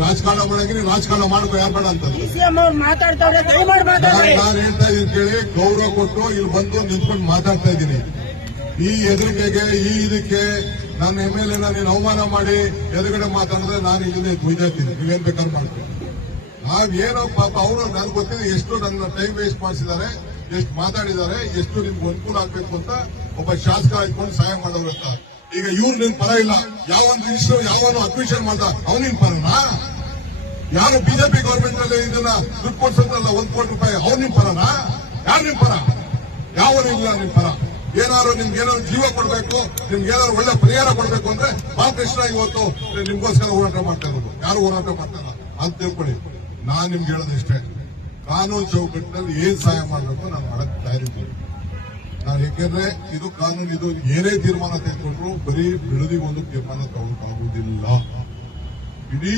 ರಾಜಕಾರಣ ಮಾಡಂಗಿರಿ ರಾಜಕಾರಣ ಮಾಡ್ಕೋ ಯಾರು ಬೇಡ ಅಂತ ನಾನು ಹೇಳ್ತಾ ಇದ್ದೀನಿ ಕೇಳಿ. ಗೌರವ ಕೊಟ್ಟು ಇಲ್ಲಿ ಬಂದು ನಿಂತ್ಕೊಂಡು ಮಾತಾಡ್ತಾ ಇದ್ದೀನಿ. ಈ ಹೆದರಿಕೆಗೆ ಇದಕ್ಕೆ ನನ್ನ MLA ನೀನು ಅವಮಾನ ಮಾಡಿ ಎದುರುಗಡೆ ಮಾತಾಡಿದ್ರೆ ನಾನು ಇಲ್ಲಿಂದ ಬುಯ್ದಾತೀನಿ. ನೀವೇನ್ ಬೇಕಾದ್ರೂ ಮಾಡ್ತೀನಿ. ನಾವೇನೋ ಪಾಪ ಅವರು ನನ್ಗೆ ಗೊತ್ತಿದೆ ಎಷ್ಟು ನನ್ನ ಟೈಮ್ ವೇಸ್ಟ್ ಮಾಡಿಸಿದ್ದಾರೆ, ಎಷ್ಟು ಮಾತಾಡಿದ್ದಾರೆ, ಎಷ್ಟು ನಿಮ್ಗೆ ಅನುಕೂಲ ಆಗ್ಬೇಕು ಅಂತ ಒಬ್ಬ ಶಾಸಕ ಇಟ್ಕೊಂಡು ಸಹಾಯ ಮಾಡೋರು ಅಂತ. ಈಗ ಇವ್ರು ನಿನ್ ಪರ ಇಲ್ಲ. ಯಾವೊಂದು ಮಿನಿಸ್ಟರ್ ಯಾವನು ಅಡ್ಮಿಷನ್ ಮಾಡ್ದ ಅವನಿನ್ ಪರನಾ? ಯಾರು ಬಿಜೆಪಿ ಗವರ್ಮೆಂಟ್ ಅಲ್ಲಿ ಇದನ್ನ ದುಡ್ಡು ಕೊಡ್ಸಂತಲ್ಲ 1 ಕೋಟಿ ರೂಪಾಯಿ, ಅವ್ರು ನಿಮ್ ಪರನಾ? ಯಾರು ನಿಮ್ ಪರ? ಯಾವನಿಲ್ಲ ನಿಮ್ ಪರ. ಏನಾದ್ರು ನಿಮ್ಗೆ ಏನಾದ್ರು ಜೀವ ಕೊಡ್ಬೇಕು, ನಿಮ್ಗೆ ಏನಾದ್ರು ಒಳ್ಳೆ ಪರಿಹಾರ ಕೊಡ್ಬೇಕು ಅಂದ್ರೆ ಬಾಲಕೃಷ್ಣ ಇವತ್ತು ನಿಮ್ಗೋಸ್ಕರ ಹೋರಾಟ ಮಾಡ್ತಾ ಇರೋದು. ಯಾರು ಹೋರಾಟ ಮಾಡ್ತಾರ ಅಂತ ತಿಳ್ಕೊಳ್ಳಿ. ನಾನ್ ನಿಮ್ಗೆ ಹೇಳೋದಿಷ್ಟೇ, ಕಾನೂನು ಚೌಕಟ್ಟಿನಲ್ಲಿ ಏನ್ ಸಹಾಯ ಮಾಡ್ಬೇಕು ನಾನು ಮಾಡಕ್ ತಯಾರಿದ್ದೀನಿ. ನಾನು ಯಾಕೆಂದ್ರೆ ಇದು ಕಾನೂನು, ಇದು ಏನೇ ತೀರ್ಮಾನ ತೆಗೆದುಕೊಂಡ್ರು ಬರೀ ಬಿಡದಿಗೊಂದು ತೀರ್ಮಾನ ತಗೊಳಕಾಗುವುದಿಲ್ಲ. ಇಡೀ